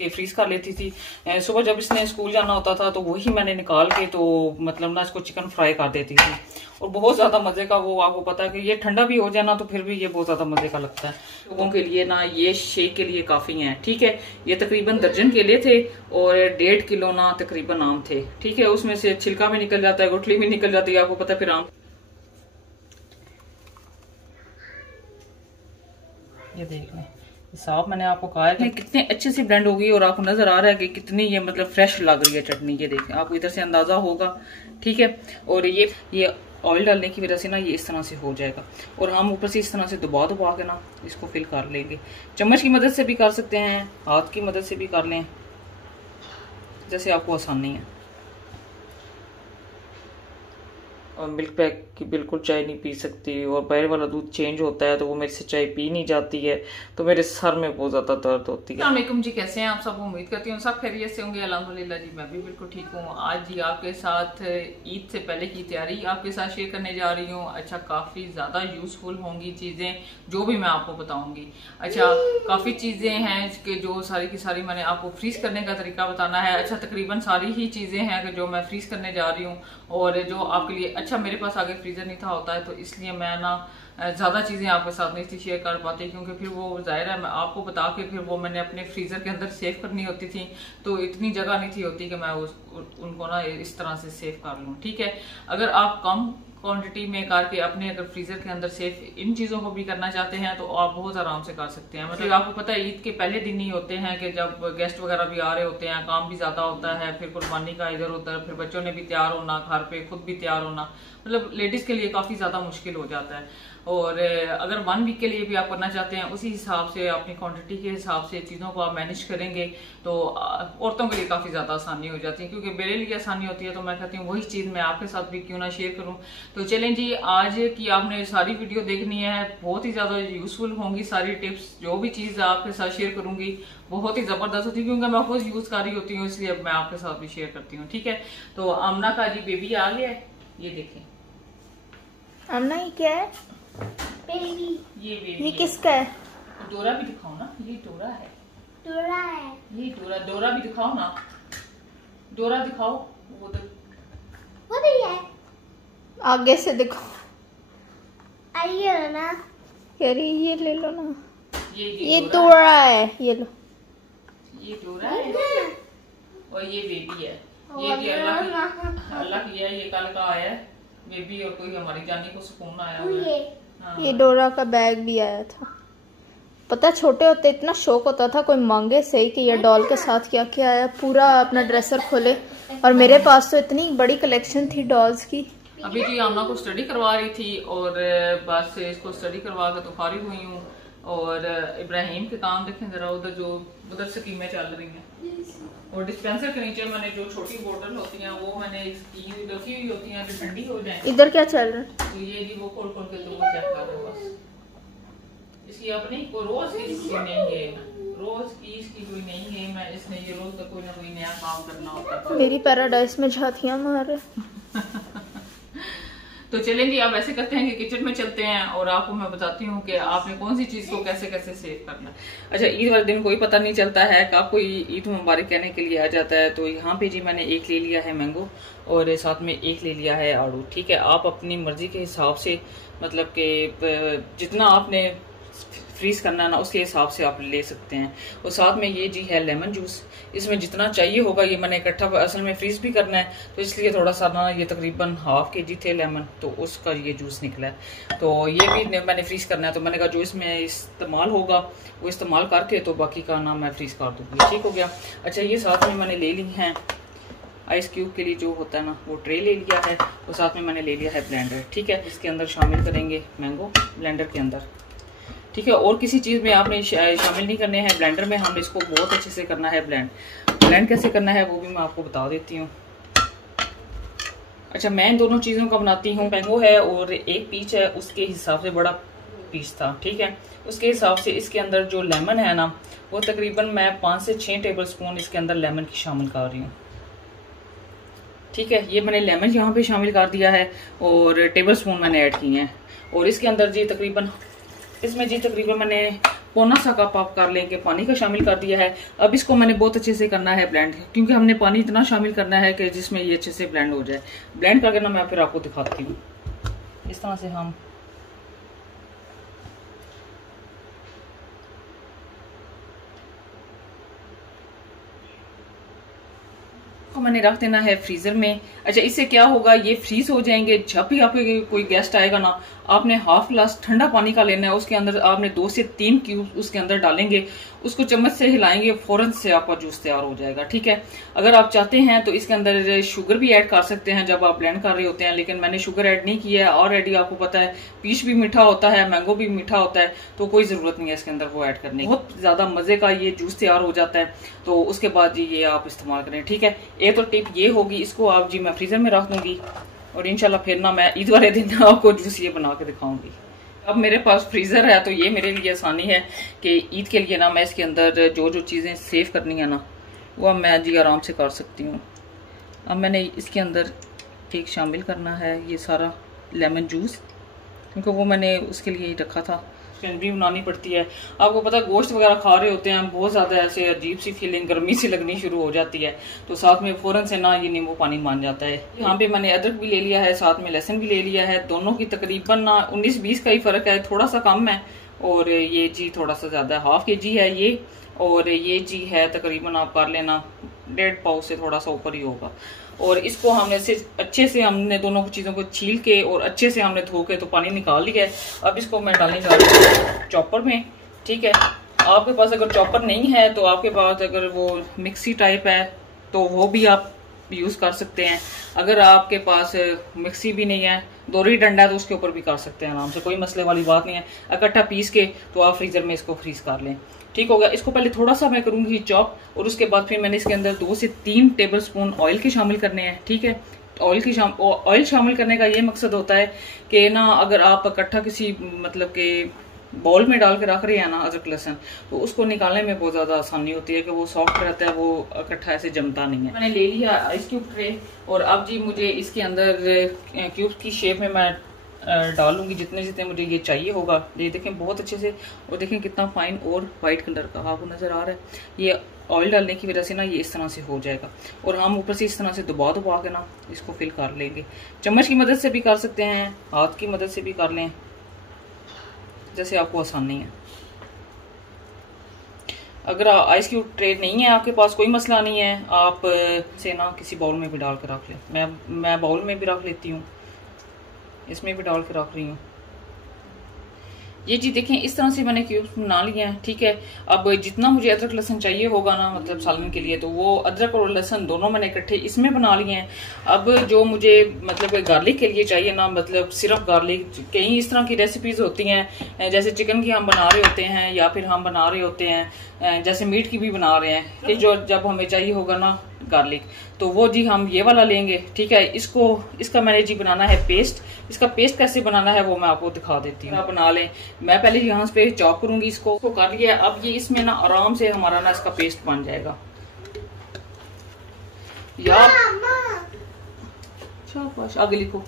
Freeze कर लेती थी। सुबह जब इसने स्कूल जाना होता था तो वही मैंने निकाल के तो मतलब ना इसको चिकन फ्राई कर देती थी और बहुत ज्यादा मजे का। वो आपको पता है कि ये ठंडा भी हो जाए ना तो फिर भी ये बहुत ज्यादा मजे का लगता है। लोगों के लिए ना ये शेक के लिए काफी है। ठीक है, ये तकरीबन दर्जन केले थे और 1.5 किलो ना तकरीबन आम थे। ठीक है, उसमें से छिलका भी निकल जाता है, गुठली भी निकल जाती है, आपको पता है। फिर आम ये देख लें, साफ मैंने आपको कहा है कि कितने अच्छे से ब्लेंड होगी और आपको नजर आ रहा है कि कितनी ये मतलब फ्रेश लग रही है चटनी। ये देखें, आपको इधर से अंदाजा होगा। ठीक है, और ये ऑयल डालने की वजह से ना ये इस तरह से हो जाएगा और हम ऊपर से इस तरह से दबा के ना इसको फिल कर लेंगे। चम्मच की मदद से भी कर सकते हैं, हाथ की मदद से भी कर लें, जैसे आपको आसानी है। और मिल्क पैक की बिल्कुल चाय नहीं पी सकती और बाहर वाला दूध चेंज होता है तो वो मेरे से चाय पी नहीं जाती है, तो मेरे सर में बहुत ज्यादा दर्द होती है। अस्सलाम जी, कैसे हैं आप सब? उम्मीद करती हूँ सब खैरियत से होंगे। अल्हम्दुलिल्लाह जी, मैं भी बिल्कुल ठीक हूँ। आज जी आपके साथ ईद से पहले की तैयारी आपके साथ शेयर करने जा रही हूँ। अच्छा, काफी ज्यादा यूजफुल होंगी चीजें जो भी मैं आपको बताऊंगी। अच्छा, काफी चीजें हैं कि जो सारी की सारी मैंने आपको फ्रीज करने का तरीका बताना है। अच्छा, तकरीबन सारी ही चीजें हैं कि जो मैं फ्रीज करने जा रही हूँ और जो आपके लिए। अच्छा, मेरे पास आगे फ्रीजर नहीं था होता है तो इसलिए मैं ना ज्यादा चीजें आपके साथ नहीं थी शेयर कर पाती, क्योंकि फिर वो जाहिर है मैं आपको बता के फिर वो मैंने अपने फ्रीजर के अंदर सेव करनी होती थी, तो इतनी जगह नहीं थी होती कि मैं उनको ना इस तरह से सेव कर लूँ। ठीक है, अगर आप कम क्वांटिटी में करके अपने अगर फ्रीजर के अंदर सेफ इन चीजों को भी करना चाहते हैं तो आप बहुत आराम से कर सकते हैं। मतलब आपको पता है ईद के पहले दिन ही होते हैं कि जब गेस्ट वगैरह भी आ रहे होते हैं, काम भी ज्यादा होता है, फिर कुर्बानी का इधर उधर, फिर बच्चों ने भी तैयार होना, घर पे खुद भी तैयार होना, मतलब लेडीज के लिए काफी ज्यादा मुश्किल हो जाता है। और अगर 1 वीक के लिए भी आप करना चाहते हैं उसी हिसाब से अपनी क्वांटिटी के हिसाब से चीज़ों को आप मैनेज करेंगे तो औरतों के लिए काफ़ी ज़्यादा आसानी हो जाती है, क्योंकि मेरे लिए आसानी होती है तो मैं कहती हूँ वही चीज़ मैं आपके साथ भी क्यों ना शेयर करूँ। तो चलें जी, आज की आपने सारी वीडियो देखनी है, बहुत ही ज़्यादा यूजफुल होंगी सारी टिप्स। जो भी चीज़ आपके साथ शेयर करूँगी बहुत ही ज़बरदस्त होती है, क्योंकि मैं खुद यूज़ कर रही होती हूँ, इसलिए मैं आपके साथ भी शेयर करती हूँ। ठीक है, तो आमना का जी बेबी आ गया है, ये देखें। आमना ये क्या है? बेबी। ये बेबी ये किसका है? डोरा भी दिखाओ ना, ये डोरा है। डोरा है ये डोरा भी दिखाओ ना, डोरा दिखाओ। वो तो है, आगे से देखो। आइए ना यार ये ले लो ना, ये डोरा है, ये लो। ये डोरा है और ये बेबी है। ये भी अल्लाह की है, ये कल का आया है बेबी, और कोई हमारी जानी को सुकून आया हुआ है। हाँ। ये डोरा का बैग भी आया था। पता छोटे होते इतना शौक होता था कोई मांगे सही कि ये डॉल के साथ क्या क्या आया, पूरा अपना ड्रेसर खोले। और मेरे पास तो इतनी बड़ी कलेक्शन थी डॉल्स की। अभी जी आमना को स्टडी करवा रही थी और बस इसको स्टडी करवा कर तो फारिग हुई हूँ। और इब्राहिम के काम देखें जरा, उधर स्कीमें चल रही हैं। और डिस्पेंसर के नीचे मैंने जो छोटी बोतल होती हैं वो मैंने इसकी रखी हुई होती हैं जो ठंडी हो जाए। इधर क्या चल रहा है? तो ये जी वो खोल के तो वो चेक कर रहे बस। इसकी अपनी कोई रोज की इसकी नहीं है, रोज की इसकी कोई नहीं है। मैं इसने ये रोज का कोई ना कोई नया काम करना होता है। मेरी पैराडाइज में झांकियां मार रहे। तो चलेंगे, अब ऐसे करते हैं कि किचन में चलते हैं और आपको मैं बताती हूँ कि आपने कौन सी चीज को कैसे कैसे सेव करना है। अच्छा, ईद वाले दिन कोई पता नहीं चलता है कब कोई ईद मुबारक कहने के लिए आ जाता है। तो यहाँ पे जी मैंने एक ले लिया है मैंगो और साथ में एक ले लिया है आड़ू। ठीक है, आप अपनी मर्जी के हिसाब से मतलब कि जितना आपने फ्रीज करना है ना उसके हिसाब से आप ले सकते हैं। और साथ में ये जी है लेमन जूस, इसमें जितना चाहिए होगा ये मैंने इकट्ठा असल में फ्रीज भी करना है तो इसलिए थोड़ा सा ना ये तकरीबन ½ kg थे लेमन, तो उसका ये जूस निकला है। तो ये भी मैंने फ्रीज करना है, तो मैंने कहा जो इसमें इस्तेमाल होगा वो इस्तेमाल करके तो बाकी का ना मैं फ्रीज कर दूँगी। ठीक हो गया। अच्छा, ये साथ में मैंने ले ली हैं आइस क्यूब के लिए जो होता है ना वो ट्रे ले लिया है और साथ में मैंने ले लिया है ब्लेंडर। ठीक है, इसके अंदर शामिल करेंगे मैंगो ब्लेंडर के अंदर। ठीक है, और किसी चीज़ में आपने शामिल नहीं करने हैं, ब्लेंडर में हमने इसको बहुत अच्छे से करना है ब्लेंड कैसे करना है वो भी मैं आपको बता देती हूँ। अच्छा, मैं इन दोनों चीज़ों का बनाती हूँ। मैंगो है और एक पीस है, उसके हिसाब से बड़ा पीस था। ठीक है, उसके हिसाब से इसके अंदर जो लेमन है ना वो तकरीबन मैं 5 से 6 टेबल स्पून इसके अंदर लेमन की शामिल कर रही हूँ। ठीक है, ये मैंने लेमन यहाँ पे शामिल कर दिया है और टेबल स्पून मैंने ऐड किए हैं। और इसके अंदर जी तकरीबन मैंने पौना सा कप आप कर लें कि पानी का शामिल कर दिया है। अब इसको मैंने बहुत अच्छे से करना है ब्लेंड, क्योंकि हमने पानी इतना शामिल करना है कि जिसमें ये अच्छे से ब्लेंड हो जाए। ब्लेंड करके ना मैं फिर आपको दिखाती हूँ। इस तरह से हम को मैंने रख देना है फ्रीजर में। अच्छा, इससे क्या होगा, ये फ्रीज हो जाएंगे। जब भी आपके कोई गेस्ट आएगा ना, आपने हाफ ग्लास ठंडा पानी का लेना है, उसके अंदर आपने 2 से 3 क्यूब उसके अंदर डालेंगे, उसको चम्मच से हिलाएंगे, फौरन से आपका जूस तैयार हो जाएगा। ठीक है, अगर आप चाहते हैं तो इसके अंदर शुगर भी ऐड कर सकते हैं जब आप ब्लेंड कर रहे होते हैं, लेकिन मैंने शुगर ऐड नहीं किया है। ऑलरेडी आपको पता है पीच भी मीठा होता है, मैंगो भी मीठा होता है, तो कोई जरूरत नहीं है इसके अंदर वो ऐड करने की। बहुत ज्यादा मजे का ये जूस तैयार हो जाता है, तो उसके बाद जी ये आप इस्तेमाल करें। ठीक है, एक तो टिप ये होगी, इसको आप जी मैं फ्रीजर में रख दूंगी और इंशाल्लाह फिर ना मैं ईद वाले दिन आपको जूस ये बना के दिखाऊंगी। अब मेरे पास फ्रीजर है तो ये मेरे लिए आसानी है कि ईद के लिए ना मैं इसके अंदर जो जो चीजें सेव करनी है ना, वो अब मैं जी आराम से कर सकती हूँ। अब मैंने इसके अंदर एक शामिल करना है ये सारा लेमन जूस, क्योंकि वो मैंने उसके लिए ही रखा था। भी बनानी पड़ती है, आपको पता है गोश्त वगैरह खा रहे होते हैं, बहुत ज्यादा ऐसे अजीब सी फीलिंग गर्मी सी लगनी शुरू हो जाती है, तो साथ में फौरन से ना ये नींबू पानी मान जाता है। यहाँ पे मैंने अदरक भी ले लिया है, साथ में लहसुन भी ले लिया है। दोनों की तकरीबन ना 19-20 का ही फर्क है, थोड़ा सा कम है और ये जी थोड़ा सा ज्यादा है। 1/2 kg है ये, और ये जी है तकरीबन आप कर लेना 1.5 पाव से थोड़ा सा ऊपर ही होगा। और इसको हमने अच्छे से हमने दोनों चीज़ों को छील के और अच्छे से हमने धो के तो पानी निकाल लिया है। अब इसको मैं डालने जा रही हूँ चॉपर में। ठीक है, आपके पास अगर चॉपर नहीं है तो आपके पास अगर वो मिक्सी टाइप है तो वो भी आप यूज़ कर सकते हैं। अगर आपके पास मिक्सी भी नहीं है, दोहरी डंडा है, तो उसके ऊपर भी कर सकते हैं आराम से, कोई मसले वाली बात नहीं है। इकट्ठा पीस के तो आप फ्रीजर में इसको फ्रीज कर लें। ठीक होगा। इसको पहले थोड़ा सा मैं करूंगी चॉप, और उसके बाद फिर मैंने इसके अंदर 2 से 3 टेबलस्पून ऑयल के शामिल करने हैं। ठीक है, ऑयल शामिल करने का ये मकसद होता है कि ना अगर आप इकट्ठा किसी मतलब के बाउल में डाल के रख रहे हैं ना अदरक लहसुन, तो उसको निकालने में बहुत ज्यादा आसानी होती है कि वो सॉफ्ट रहता है, वो इकट्ठा ऐसे जमता नहीं है। मैंने ले लिया आइस क्यूब ट्रे, और अब जी मुझे इसके अंदर क्यूब की शेप में मैं डालूंगी जितने जितने मुझे ये चाहिए होगा। ये देखें बहुत अच्छे से, और देखें कितना फाइन और वाइट कलर का आपको नजर आ रहा है। ये ऑयल डालने की वजह से ना ये इस तरह से हो जाएगा, और हम ऊपर से इस तरह से दबा के ना इसको फिल कर लेंगे। चम्मच की मदद से भी कर सकते हैं, हाथ की मदद से भी कर लें, जैसे आपको आसानी है। अगर आइस क्यूब ट्रे नहीं है आपके पास, कोई मसला नहीं है, आप से ना किसी बाउल में भी डाल के रख लें। मैं बाउल में भी रख लेती हूँ, इसमें भी डाल के रख रही हूँ। ये जी देखें इस तरह से मैंने क्यूब्स बना लिए हैं। ठीक है, अब जितना मुझे अदरक लहसुन चाहिए होगा ना मतलब सालन के लिए, तो वो अदरक और लहसुन दोनों मैंने इकट्ठे इसमें बना लिए हैं। अब जो मुझे मतलब गार्लिक के लिए चाहिए ना, मतलब सिर्फ गार्लिक, कई इस तरह की रेसिपीज होती हैं, जैसे चिकन की हम बना रहे होते हैं, या फिर हम बना रहे होते हैं जैसे मीट की भी बना रहे हैं, कि जो जब हमें चाहिए होगा ना गार्लिक, तो वो जी हम ये वाला लेंगे। ठीक है, इसका मैंने जी बनाना है पेस्ट। इसका पेस्ट कैसे बनाना है वो मैं आपको दिखा देती हूँ। बना लें, मैं पहले यहाँ पे चॉप करूंगी, इसको कर लिया। अब ये इसमें ना आराम से हमारा ना इसका पेस्ट बन जाएगा। या आगे लिखो,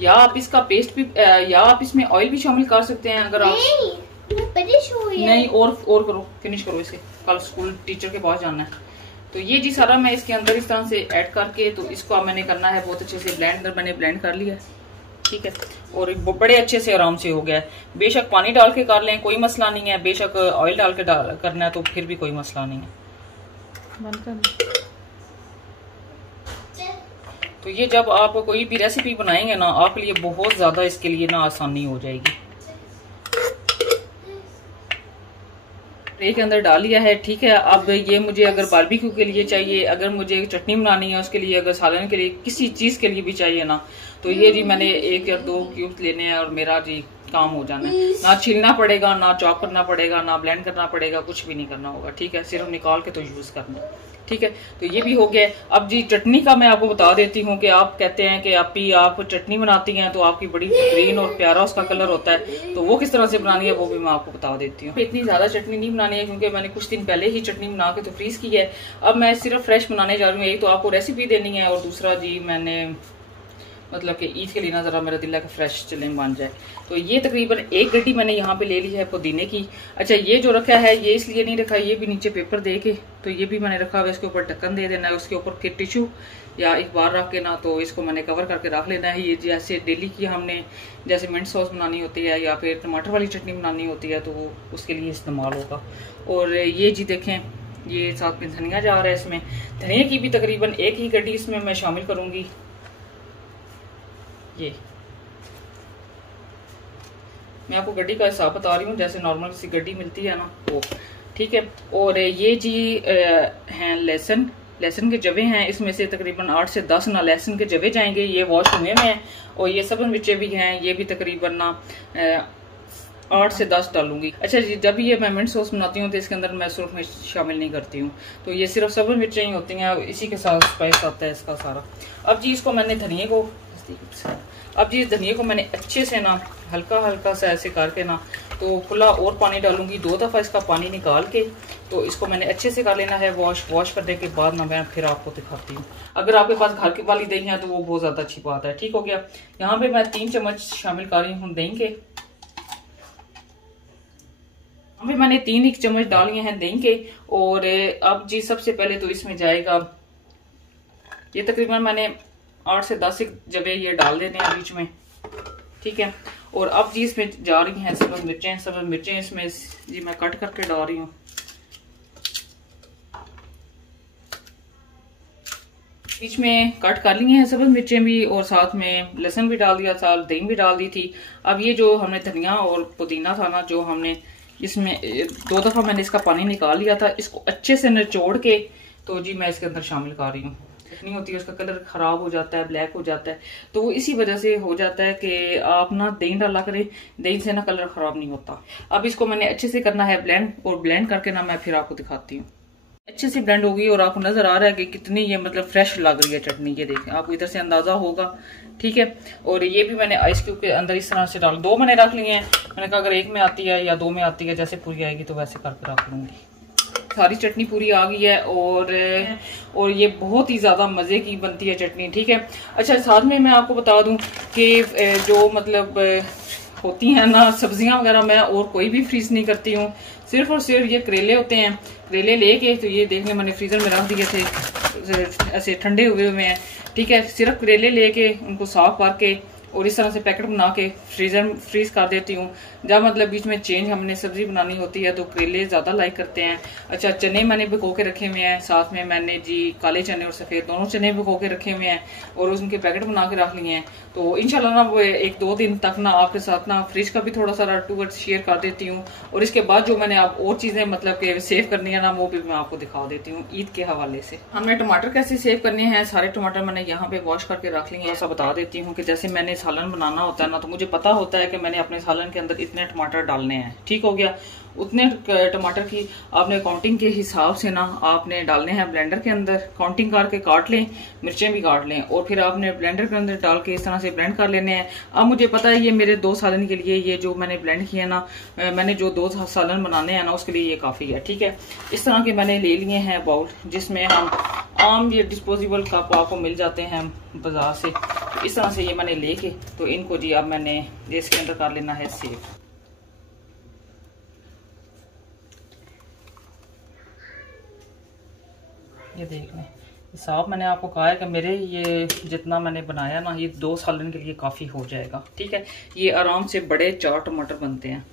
या आप इसका पेस्ट भी, या आप इसमें ऑयल भी शामिल कर सकते हैं अगर आप नहीं। और करो, फिनिश करो इसके, कल स्कूल टीचर के पास जाना है। तो ये जी सारा मैं इसके अंदर इस तरह से ऐड करके, तो इसको अब मैंने करना है बहुत अच्छे से ब्लेंड। मैंने ब्लेंड कर लिया है। ठीक है, और बड़े अच्छे से आराम से हो गया है। बेशक पानी डाल के कर लें, कोई मसला नहीं है, बेशक ऑयल डाल के करना है तो फिर भी कोई मसला नहीं है। तो ये जब आप कोई भी रेसिपी बनाएंगे ना, आपके लिए बहुत ज्यादा इसके लिए ना आसानी हो जाएगी। ट्रे के अंदर डाल लिया है। ठीक है, अब ये मुझे अगर बारबेक्यू के लिए चाहिए, अगर मुझे चटनी बनानी है उसके लिए, अगर सालन के लिए, किसी चीज के लिए भी चाहिए ना, तो ये जी मैंने 1 या 2 क्यूब लेने हैं और मेरा जी काम हो जाना है। ना छीलना पड़ेगा, ना चॉप करना पड़ेगा, ना ब्लेंड करना पड़ेगा, कुछ भी नहीं करना होगा। ठीक है, सिर्फ निकाल के तो यूज करना। ठीक है, तो ये भी हो गया। अब जी चटनी का मैं आपको बता देती हूँ कि आप कहते हैं कि आप चटनी बनाती हैं तो आपकी बड़ी ग्रीन और प्यारा उसका कलर होता है, तो वो किस तरह से बनानी है वो भी मैं आपको बता देती हूँ। इतनी ज्यादा चटनी नहीं बनानी है क्योंकि मैंने कुछ दिन पहले ही चटनी बना के तो फ्रीज की है। अब मैं सिर्फ फ्रेश बनाने जा रही हूँ। एक तो आपको रेसिपी देनी है, और दूसरा जी मैंने मतलब कि ईद के लिए ना ज़रा मेरा दिल है कि फ्रेश चलें बन जाए। तो ये तकरीबन 1 गड्डी मैंने यहाँ पे ले ली है पुदीने की। अच्छा, ये जो रखा है ये इसलिए नहीं रखा, ये भी नीचे पेपर दे के, तो ये भी मैंने रखा हुआ है। इसके ऊपर ढक्कन दे देना है, उसके ऊपर फिर टिश्यू या अखबार रख के ना, तो इसको मैंने कवर करके रख लेना है। ये जैसे डेली की हमने जैसे मिंट सॉस बनानी होती है या फिर टमाटर वाली चटनी बनानी होती है, तो वो उसके लिए इस्तेमाल होगा। और ये जी देखें, ये साथ में धनिया जा रहा है। इसमें धनिया की भी तकरीबन 1 ही गड्डी इसमें मैं शामिल करूंगी। ये मैं आपको गड्डी का हिसाब बता रही हूँ, जैसे नॉर्मल सी गड्डी मिलती है ना वो, ठीक है। और ये जी हैं लहसुन के जवे हैं, इसमें से तकरीबन 8 से 10 ना लहसुन के जवे जाएंगे। ये वॉश हुए में हैं। और ये सब मिर्चे भी हैं, ये भी तकरीबन ना 8 से 10 डालूंगी। अच्छा जी, जब ये मैं मिंट सॉस बनाती हूँ तो इसके अंदर मैं सुर्ख मिर्च शामिल नहीं करती हूँ, तो ये सिर्फ सब्ज़ मिर्चें ही होती हैं, इसी के साथ स्पाइस आता है इसका सारा। अब जी इसको मैंने धनिए को मैंने अच्छे से ना हल्का सा ऐसे करके ना, तो खुला और पानी डालूंगी 2 दफ़ा इसका पानी निकाल के। तो इसको मैंने अच्छे से कर लेना है वॉश करने के बाद ना मैं फिर आपको दिखाती हूँ। अगर आपके पास घर की वाली दही है तो वो बहुत ज़्यादा अच्छी बात है। ठीक हो गया। यहाँ पे मैं 3 चम्मच शामिल कर रही हूँ दही के। अभी मैंने 3 चम्मच डालिए हैं दही के। और अब जी सबसे पहले तो इसमें जाएगा, ये तकरीबन मैंने 8 से 10 जगह ये डाल देने हैं बीच में, ठीक है। और अब जी इसमें जा रही हैं सब्ज़ मिर्चें इसमें जी मैं कट करके डाल रही हूँ। बीच में कट कर ली हैं सब्ज़ मिर्चें भी, और साथ में लहसुन भी डाल दिया था, दही भी डाल दी थी। अब ये जो हमने धनिया और पुदीना था ना, जो हमने इसमें 2 दफ़ा मैंने इसका पानी निकाल लिया था, इसको अच्छे से निचोड़ के तो जी मैं इसके अंदर शामिल कर रही हूँ। चटनी होती है उसका कलर खराब हो जाता है, ब्लैक हो जाता है, तो वो इसी वजह से हो जाता है कि आप ना दही डाला करें, दही से ना कलर खराब नहीं होता। अब इसको मैंने अच्छे से करना है ब्लेंड, और ब्लेंड करके ना मैं फिर आपको दिखाती हूँ। अच्छे से ब्लेंड होगी और आपको नजर आ रहा है कि कितनी ये मतलब फ्रेश लग रही है चटनी। ये देखें, आपको इधर से अंदाजा होगा, ठीक है। और ये भी मैंने आइस क्यूब के अंदर इस तरह से डाल, 2 मैंने रख लिए हैं। मैंने कहा अगर 1 में आती है या 2 में आती है, जैसे पूरी आएगी तो वैसे करके रख लूंगी। सारी चटनी पूरी आ गई है और ये बहुत ही ज़्यादा मज़े की बनती है चटनी, ठीक है। अच्छा, साथ में मैं आपको बता दूं कि जो मतलब होती हैं ना सब्जियां वगैरह, मैं और कोई भी फ्रीज नहीं करती हूँ। सिर्फ और सिर्फ ये करेले होते हैं, करेले लेके तो ये देखने मैंने फ्रीज़र में रख दिए थे, ऐसे ठंडे हुए हैं, ठीक है। सिर्फ करेले लेके उनको साफ करके और इस तरह से पैकेट बना के फ्रीज कर देती हूँ। जब मतलब बीच में चेंज हमने सब्जी बनानी होती है तो करेले ज़्यादा लाइक करते हैं। अच्छा, चने मैंने भिगो के रखे हुए हैं, साथ में मैंने जी काले चने और सफ़ेद दोनों चने भिगो के रखे हुए हैं और उनके पैकेट बना के रख लिए हैं। तो इंशाल्लाह ना वो 1-2 दिन तक ना आपके साथ ना फ्रिज का भी थोड़ा सा टूवर्ड्स शेयर कर देती हूँ। और इसके बाद जो मैंने आप और चीज़ें मतलब कि सेव करनी है ना, वो भी मैं आपको दिखा देती हूँ ईद के हवाले से। हमने टमाटर कैसे सेव करने हैं, सारे टमाटर मैंने यहाँ पे वॉश करके रख लिए। ऐसा बता देती हूँ कि जैसे मैंने सालन बनाना होता है ना, तो मुझे पता होता है कि मैंने अपने सालन के अंदर इतने टमाटर डालने हैं, ठीक हो गया। उतने टमाटर की आपने काउंटिंग के हिसाब से ना आपने डालने हैं ब्लेंडर के अंदर, काउंटिंग करके काट लें, मिर्चें भी काट लें और फिर आपने ब्लेंडर के अंदर डाल के इस तरह से ब्लेंड कर लेने हैं। अब मुझे पता है ये मेरे 2 सालन के लिए, ये जो मैंने ब्लेंड किया ना, मैंने जो 2 सालन बनाने हैं ना उसके लिए ये काफ़ी है, ठीक है। इस तरह के मैंने ले लिए हैं बाउल, जिसमें हम आम ये डिस्पोजेबल कप आपको मिल जाते हैं बाजार से। तो इस तरह से ये मैंने लेके तो इनको जी अब मैंने इसके अंदर कर लेना है सेव। ये देख लें, हिसाब मैंने आपको कहा है कि मेरे ये जितना मैंने बनाया ना, ये 2 सालन के लिए काफ़ी हो जाएगा, ठीक है। ये आराम से बड़े 4 टमाटर बनते हैं,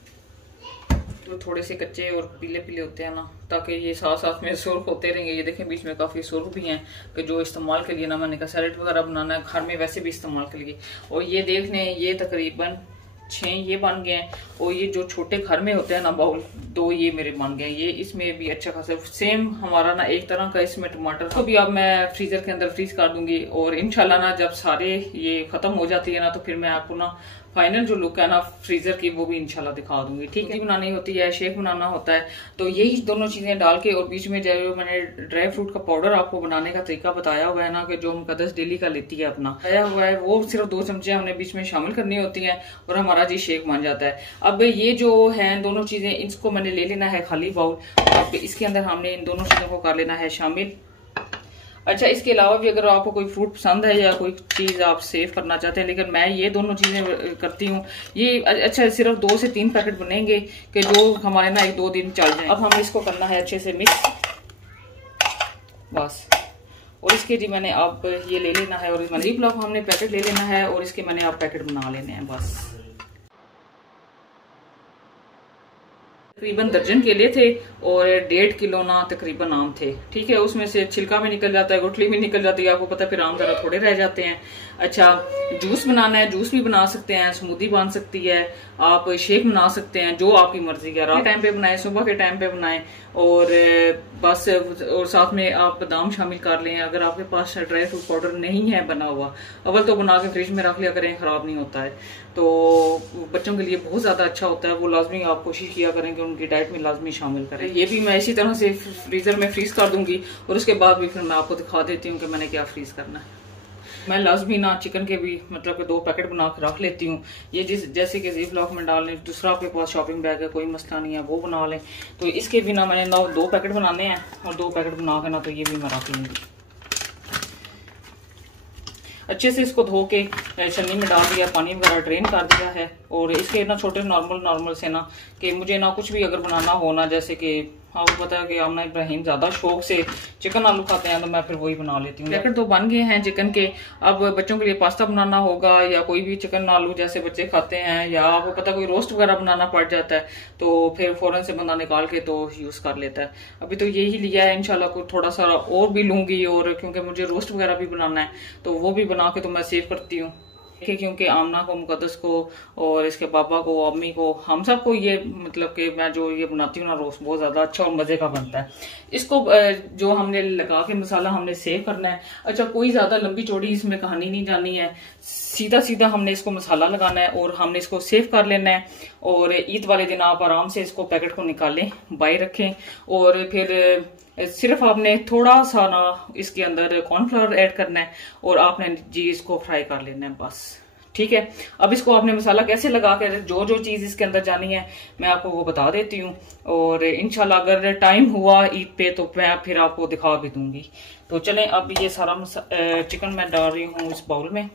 तो थोड़े से कच्चे और पीले पीले होते हैं ना, ताकि ये साथ साथ में सुर्ख होते रहेंगे। ये देखें बीच में काफ़ी सुर्ख भी हैं कि जो इस्तेमाल के लिए ना, मैंने कहा सैलेड वगैरह बनाना है घर में, वैसे भी इस्तेमाल के लिए। और ये देख लें, ये तकरीबन 6 ये बन गए हैं। और ये जो छोटे घर में होते हैं ना बाउल, 2 ये मेरे बन गए। ये इसमें भी अच्छा खासा सेम हमारा ना एक तरह का इसमें टमाटर तो भी अब मैं फ्रीजर के अंदर फ्रीज कर दूंगी। और इंशाल्लाह ना जब सारे ये खत्म हो जाती है ना, तो फिर मैं आपको ना फाइनल जो लुक है ना फ्रीजर की, वो भी इंशाल्लाह दिखा दूंगी, ठीक है। बनानी होती है, शेक बनाना होता है, तो यही दोनों चीजें डाल के और बीच में जो मैंने ड्राई फ्रूट का पाउडर आपको बनाने का तरीका बताया हुआ है ना, कि जो मुकद्दस डेली का लेती है अपना आया हुआ है, वो सिर्फ 2 चमचे हमने बीच में शामिल करनी होती है और हमारा जी शेक बन जाता है। अब ये जो है दोनों चीजें, इसको मैंने ले लेना है खाली बाउल। अब इसके अंदर हमने इन दोनों चीजों को कर लेना है शामिल। अच्छा, इसके अलावा भी अगर आपको कोई फ्रूट पसंद है या कोई चीज आप सेव करना चाहते हैं, लेकिन मैं ये दोनों चीजें करती हूँ। ये अच्छा सिर्फ 2 से 3 पैकेट बनेंगे कि जो हमारे ना 1-2 दिन चल जाए। अब हमें इसको करना है अच्छे से मिक्स बस। और इसके जी मैंने अब ये ले लेना है और ज़िप-लॉक हमने पैकेट ले लेना है और इसके मैंने अब पैकेट बना लेने हैं बस। तकरीबन दर्जन केले थे और 1.5 किलो ना तकरीबन आम थे। ठीक है, उसमें से छिलका भी निकल जाता है, गुठली भी निकल जाती है, आपको पता है, फिर आम जरा थोड़े रह जाते हैं। अच्छा, जूस बनाना है, जूस भी बना सकते हैं, स्मूदी बन सकती है, आप शेक बना सकते हैं, जो आपकी मर्जी है। रात के टाइम पे बनाएं, सुबह के टाइम पे बनाएं और बस। और साथ में आप बादाम शामिल कर लें। अगर आपके पास ड्राई फ्रूट पाउडर नहीं है बना हुआ, अव्वल तो बना के फ्रिज में रख लिया करें, खराब नहीं होता है, तो बच्चों के लिए बहुत ज्यादा अच्छा होता है। वो लाजमी आप कोशिश किया करें कि उनकी डाइट में लाजमी शामिल करें। ये भी मैं इसी तरह से फ्रीजर में फ्रीज कर दूंगी और उसके बाद भी फिर मैं आपको दिखा देती हूँ कि मैंने क्या फ्रीज करना है। मैं लाजमी ना चिकन के भी मतलब कि 2 पैकेट बना कर रख लेती हूँ। ये जैसे कि ज़िप-लॉक में डाल लें, दूसरा आपके पास शॉपिंग बैग है, कोई मसला नहीं है, वो बना लें। तो इसके भी ना मैंने ना 2 पैकेट बनाने हैं और 2 पैकेट बना के ना तो ये भी मैं रख लूँगी। अच्छे से इसको धो के छन्नी में डाल दिया, पानी वगैरह ड्रेन कर दिया है। और इसके ना छोटे नॉर्मल से ना कि मुझे ना कुछ भी अगर बनाना हो ना, जैसे कि आपको पता है कि आमना इब्राहिम ज्यादा शौक से चिकन आलू खाते हैं, तो मैं फिर वही बना लेती हूँ। पैकेट तो बन गए हैं चिकन के। अब बच्चों के लिए पास्ता बनाना होगा या कोई भी चिकन आलू जैसे बच्चे खाते हैं, या आपको पता कोई रोस्ट वगैरह बनाना पड़ जाता है, तो फिर फौरन से बंदा निकाल के तो यूज कर लेता है। अभी तो यही लिया है, इंशाल्लाह को थोड़ा सा और भी लूंगी, और क्योंकि मुझे रोस्ट वगैरह भी बनाना है तो वो भी बना के तो मैं सेव करती हूँ। क्योंकि आमना को, मुकद्दस को और इसके पापा को, अम्मी को, हम सबको ये मतलब कि मैं जो ये बनाती हूँ ना रोस्ट, बहुत ज्यादा अच्छा और मजे का बनता है। इसको जो हमने लगा के मसाला हमने सेव करना है। अच्छा, कोई ज्यादा लंबी चौड़ी इसमें कहानी नहीं जानी है, सीधा सीधा हमने इसको मसाला लगाना है और हमने इसको सेव कर लेना है। और ईद वाले दिन आप आराम से इसको पैकेट को निकालें, बाई रखें, और फिर सिर्फ आपने थोड़ा सा ना इसके अंदर कॉर्नफ्लावर ऐड करना है और आपने जी इसको फ्राई कर लेना है बस। ठीक है, अब इसको आपने मसाला कैसे लगा कर जो चीज इसके अंदर जानी है मैं आपको वो बता देती हूँ। और इंशाल्लाह अगर टाइम हुआ ईद पे तो मैं फिर आपको दिखा भी दूंगी। तो चलें, अब ये सारा चिकन मैं डाल रही हूँ इस बाउल में।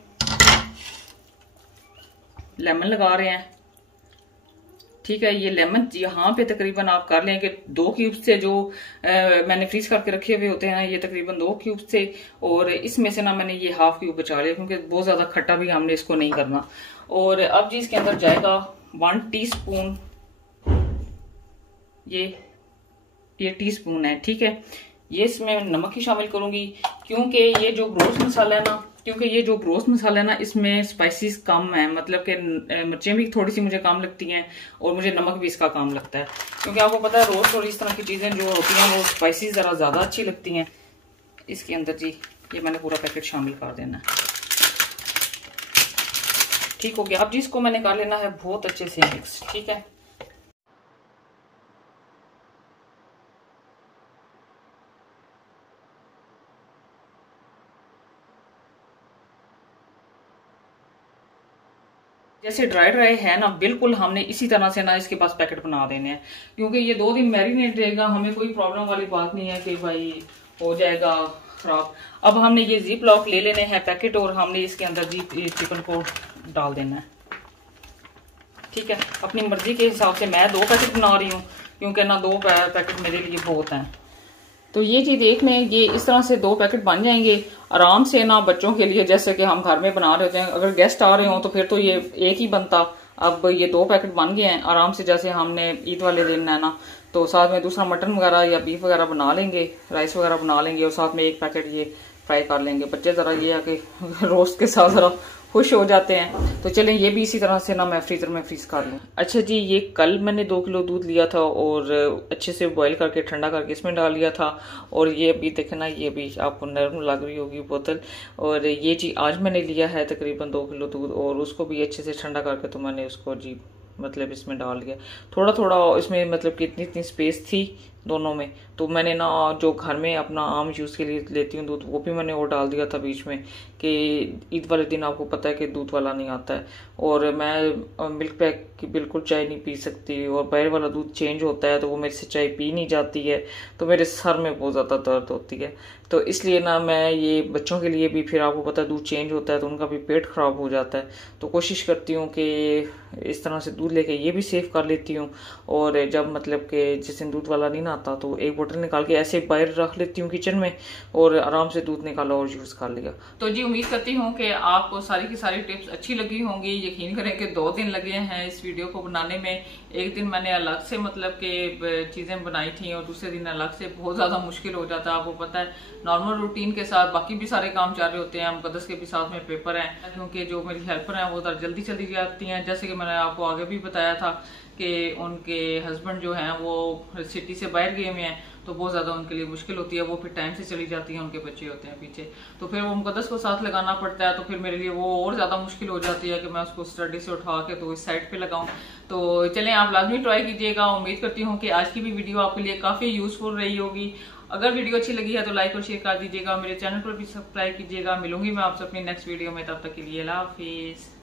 लेमन लगा रहे हैं। ठीक है, ये लेमन यहाँ पे तकरीबन आप कर लें कि 2 क्यूब से जो मैंने फ्रीज करके रखे हुए होते हैं ना, ये तकरीबन 2 क्यूब से, और इसमें से ना मैंने ये हाफ क्यूब बचा लिया क्योंकि बहुत ज्यादा खट्टा भी हमने इसको नहीं करना। और अब जी इसके अंदर जाएगा 1 टीस्पून, ये टीस्पून है। ठीक है, ये इसमें नमक ही शामिल करूंगी क्योंकि ये जो रोस्ट मसाला है ना, इसमें स्पाइसेस कम है, मतलब कि मिर्चें भी थोड़ी सी मुझे कम लगती हैं और मुझे नमक भी इसका कम लगता है, क्योंकि आपको पता है रोस्ट और इस तरह की चीजें जो होती हैं वो स्पाइसेस जरा ज्यादा अच्छी लगती हैं। इसके अंदर जी ये मैंने पूरा पैकेट शामिल कर देना है। ठीक हो गया। अब जी इसको मैंने कर लेना है बहुत अच्छे से मिक्स। ठीक है, जैसे ड्राई है ना, बिल्कुल हमने इसी तरह से ना इसके पास पैकेट बना देने हैं, क्योंकि ये 2 दिन मैरिनेट रहेगा, हमें कोई प्रॉब्लम वाली बात नहीं है कि भाई हो जाएगा खराब। अब हमने ये ज़िप-लॉक ले लेने हैं पैकेट और हमने इसके अंदर जी चिकन को डाल देना है। ठीक है, अपनी मर्जी के हिसाब से मैं 2 पैकेट बना रही हूँ क्योंकि ना 2 पैकेट मेरे लिए बहुत हैं। तो ये चीज देख लें, ये इस तरह से 2 पैकेट बन जाएंगे आराम से ना बच्चों के लिए, जैसे कि हम घर में बना रहे होते हैं। अगर गेस्ट आ रहे हो तो फिर तो ये एक ही बनता। अब ये 2 पैकेट बन गए हैं आराम से, जैसे हमने ईद वाले दिन है ना, तो साथ में दूसरा मटन वगैरह या बीफ वगैरह बना लेंगे, राइस वगैरह बना लेंगे और साथ में 1 पैकेट ये फ्राई कर लेंगे। बच्चे जरा ये है कि रोस्ट के साथ जरा खुश हो जाते हैं। तो चलें, ये भी इसी तरह से ना मैं फ्रीजर में फ्रीज कर लूँ। अच्छा जी, ये कल मैंने 2 किलो दूध लिया था और अच्छे से बॉईल करके ठंडा करके इसमें डाल लिया था, और ये अभी देखे ना, ये भी आपको नरम लग रही होगी बोतल। और ये जी आज मैंने लिया है तकरीबन 2 किलो दूध और उसको भी अच्छे से ठंडा करके तो मैंने उसको जी मतलब इसमें डाल दिया। थोड़ा थोड़ा इसमें मतलब कि इतनी स्पेस थी दोनों में। तो मैंने ना जो घर में अपना आम यूज़ के लिए लेती हूँ दूध, वो भी मैंने वो डाल दिया था बीच में कि ईद वाले दिन आपको पता है कि दूध वाला नहीं आता है, और मैं मिल्क पैक की बिल्कुल चाय नहीं पी सकती, और बाहर वाला दूध चेंज होता है तो वो मेरे से चाय पी नहीं जाती है, तो मेरे सर में बहुत ज़्यादा दर्द होती है। तो इसलिए ना मैं ये बच्चों के लिए भी, फिर आपको पता है दूध चेंज होता है तो उनका भी पेट खराब हो जाता है, तो कोशिश करती हूँ कि इस तरह से दूध लेके ये भी सेव कर लेती हूँ। और जब मतलब कि जिस दिन दूध वाला नहीं ना आता तो एक बोतल निकाल के ऐसे बाहर रख लेती हूँ किचन में, और आराम से दूध निकाला और यूज़ कर लिया। तो जी उम्मीद करती हूँ कि आपको सारी की सारी टिप्स अच्छी लगी होंगी। यकीन करें कि 2 दिन लगे हैं इस वीडियो को बनाने में। एक दिन मैंने अलग से मतलब कि चीज़ें बनाई थी, और दूसरे दिन अलग से बहुत ज़्यादा मुश्किल हो जाता है। आपको पता है नॉर्मल रूटीन के साथ बाकी भी सारे काम चल रहे होते हैं, मुकद्दस के भी साथ में पेपर हैं, क्योंकि जो मेरी हेल्पर हैं वो उधर जल्दी चली जाती हैं। जैसे कि मैंने आपको आगे भी बताया था कि उनके हस्बैंड जो हैं वो सिटी से बाहर गए हुए हैं, तो बहुत ज़्यादा उनके लिए मुश्किल होती है। वो फिर टाइम से चली जाती हैं, उनके बच्चे होते हैं पीछे, तो फिर वो मुकद्दस को साथ लगाना पड़ता है। तो फिर मेरे लिए वो और ज़्यादा मुश्किल हो जाती है कि मैं उसको स्टडी से उठा के तो इस साइड पे लगाऊं। तो चलें, आप लाजमी ट्राई कीजिएगा। उम्मीद करती हूँ कि आज की भी वीडियो आपके लिए काफ़ी यूजफुल रही होगी। अगर वीडियो अच्छी लगी है तो लाइक और शेयर कर दीजिएगा, मेरे चैनल पर भी सब्सक्राइब कीजिएगा। मिलूंगी मैं आपसे अपनी नेक्स्ट वीडियो में, तब तक के लिए अल्लाह हाफिज़।